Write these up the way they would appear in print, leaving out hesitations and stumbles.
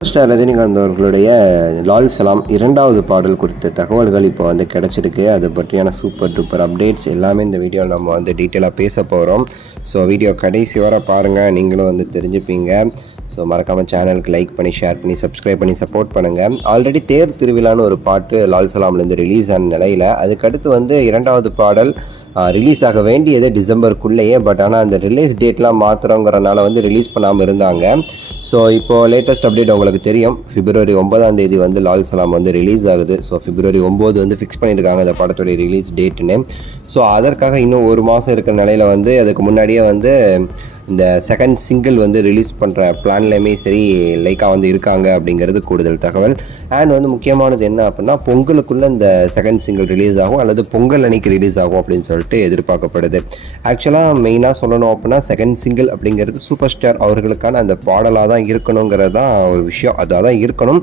Star Rajinikanth அவர்களுடைய லால் சலாம் இரண்டாவது பாடல் குறித்த தகவல்கள் இப்போ கிடச்சிருக்கு. அது பற்றியான சூப்பர் டூப்பர் அப்டேட்ஸ் எல்லாமே இந்த வீடியோவில் நம்ம டீட்டெயிலாக பேச போகிறோம். ஸோ வீடியோ கடைசி வர பாருங்கள், நீங்களும் தெரிஞ்சுப்பீங்க. ஸோ மறக்காமல் சேனலுக்கு லைக் பண்ணி ஷேர் பண்ணி சப்ஸ்கிரைப் பண்ணி சப்போர்ட் பண்ணுங்கள். ஆல்ரெடி தேர் திருவிழான்னு ஒரு பாட்டு லால் சலாம்லேருந்து ரிலீஸ் ஆன நிலையில் அதுக்கடுத்து இரண்டாவது பாடல் ரிலீஸ் ஆக வேண்டியது டிசம்பருக்குள்ளேயே. பட் ஆனால் அந்த ரிலீஸ் டேட்லாம் மாத்திரங்கிறனால ரிலீஸ் பண்ணாமல் இருந்தாங்க. ஸோ இப்போது லேட்டஸ்ட் அப்டேட் உங்களுக்கு தெரியும். February 9 லால் சலாம் ரிலீஸ் ஆகுது. ஸோ February 9 ஃபிக்ஸ் பண்ணியிருக்காங்க அந்த படத்துடைய ரிலீஸ் டேட்டுன்னு. ஸோ அதற்காக இன்னும் ஒரு மாதம் இருக்கிற நிலையில் அதுக்கு முன்னாடியே இந்த செகண்ட் சிங்கிள் ரிலீஸ் பண்ணுற பிளான்லையுமே சரி லைக்கா இருக்காங்க அப்படிங்கிறது கூடுதல் தகவல். அண்ட் முக்கியமானது என்ன அப்படின்னா, பொங்கலுக்குள்ளே இந்த செகண்ட் சிங்கிள் ரிலீஸ் ஆகும் அல்லது பொங்கல் அன்னைக்கு ரிலீஸ் ஆகும் அப்படின்னு சொல்லிட்டு எதிர்பார்க்கப்படுது. ஆக்சுவலாக மெயினாக சொல்லணும் அப்படின்னா, செகண்ட் சிங்கிள் அப்படிங்கிறது சூப்பர் ஸ்டார் அவர்களுக்கான அந்த பாடலாக தான் இருக்கணுங்கிறது தான் ஒரு விஷயம். அதாக தான் இருக்கணும்.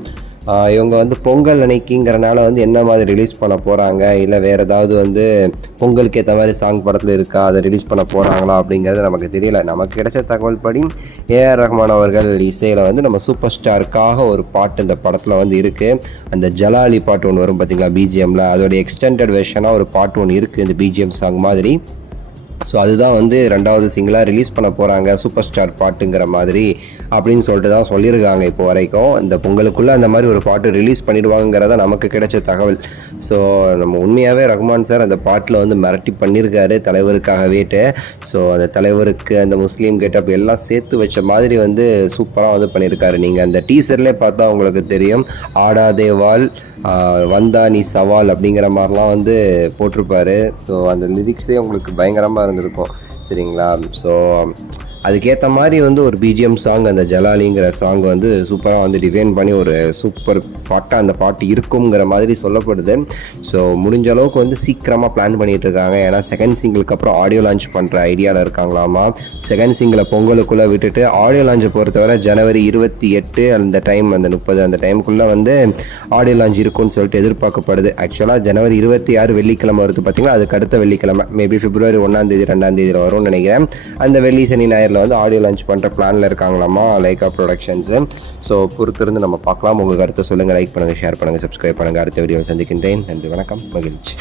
இவங்க பொங்கல் அன்னைக்குங்கிறனால என்ன மாதிரி ரிலீஸ் பண்ண போகிறாங்க, இல்லை வேறு ஏதாவது பொங்கலுக்கு ஏற்ற மாதிரி சாங் படத்தில் இருக்கா, அதை ரிலீஸ் பண்ண போகிறாங்களா அப்படிங்கிறது நமக்கு தெரியல. நமக்கு கிடைச்ச தகவல் படி ஏஆர் ரஹ்மான் அவர்கள் இசையில் நம்ம சூப்பர் ஸ்டாருக்காக ஒரு பாட்டு இந்த படத்தில் இருக்குது. அந்த ஜலாலி பாட்டு ஒன்று வரும் பார்த்தீங்களா பிஜிஎம்மில், அதோடைய எக்ஸ்டெண்டட் வெர்ஷனாக ஒரு பாட்டு ஒன்று இருக்குது இந்த பிஜிஎம் சாங் மாதிரி. ஸோ அதுதான் ரெண்டாவது சிங்கிளாக ரிலீஸ் பண்ண போகிறாங்க சூப்பர் ஸ்டார் பாட்டுங்கிற மாதிரி அப்படின்னு சொல்லிட்டு தான் சொல்லியிருக்காங்க. இப்போ வரைக்கும் இந்த பொங்கலுக்குள்ளே அந்த மாதிரி ஒரு பாட்டு ரிலீஸ் பண்ணிடுவாங்கிறத நமக்கு கிடைச்ச தகவல். ஸோ நம்ம உண்மையாகவே ரஹ்மான் சார் அந்த பாட்டில் மிரட்டி பண்ணியிருக்காரு தலைவருக்காகவேட்டு. ஸோ அந்த தலைவருக்கு அந்த முஸ்லீம் கெட்டப் எல்லாம் சேர்த்து வச்ச மாதிரி சூப்பராக பண்ணியிருக்காரு. நீங்கள் அந்த டீசர்லேயே பார்த்தா உங்களுக்கு தெரியும். ஆடாதே வால் வந்தா நீ சவால் அப்படிங்கிற மாதிரிலாம் போட்டிருப்பாரு. ஸோ அந்த லிரிக்ஸே உங்களுக்கு பயங்கரமாக இருந்திருக்கும், சரிங்களா? ஸோ அதுக்கேற்ற மாதிரி ஒரு பிஜிஎம் சாங், அந்த ஜலாலிங்கிற சாங் சூப்பராக டிஃபைன் பண்ணி ஒரு சூப்பர் பாட்டாக அந்த பாட்டு இருக்குங்கிற மாதிரி சொல்லப்படுது. ஸோ முடிஞ்ச அளவுக்கு சீக்கிரமாக பிளான் பண்ணிகிட்டு இருக்காங்க. ஏன்னா செகண்ட் சிங்கிளுக்கு அப்புறம் ஆடியோ லான்ச் பண்ணுற ஐடியாவில் இருக்காங்களாமா. செகண்ட் சிங்கிளை பொங்கலுக்குள்ளே விட்டுட்டு ஆடியோ லான்ச்சை பொறுத்தவரை January 28 அந்த டைம், அந்த 30 அந்த டைமுக்குள்ளே ஆடியோ லான்ச் இருக்குன்னு சொல்லிட்டு எதிர்பார்க்கப்படுது. ஆக்சுவலாக January 26 வெள்ளிக்கிழமை வருது பார்த்தீங்கன்னா, அதுக்கு அடுத்த வெள்ளிக்கிழமை மேபி February 1 2 வரும்னு நினைக்கிறேன். அந்த வெள்ளி சனி ஞாயிறு ஆடியோ லான்ச் பண்ணுற பிளானில் இருக்காங்களாமா லைக்கா ப்ரொடக்ஷன்ஸு. ஸோ பொறுத்திருந்து நம்ம பார்க்கலாம். உங்கள் கருத்தை சொல்லுங்கள், லைக் பண்ணுங்கள், ஷேர் பண்ணுங்கள், சப்ஸ்கிரைப் பண்ணுங்கள். அடுத்த வீடியோவில் சந்திக்கின்றேன். நன்றி, வணக்கம், மகிழ்ச்சி.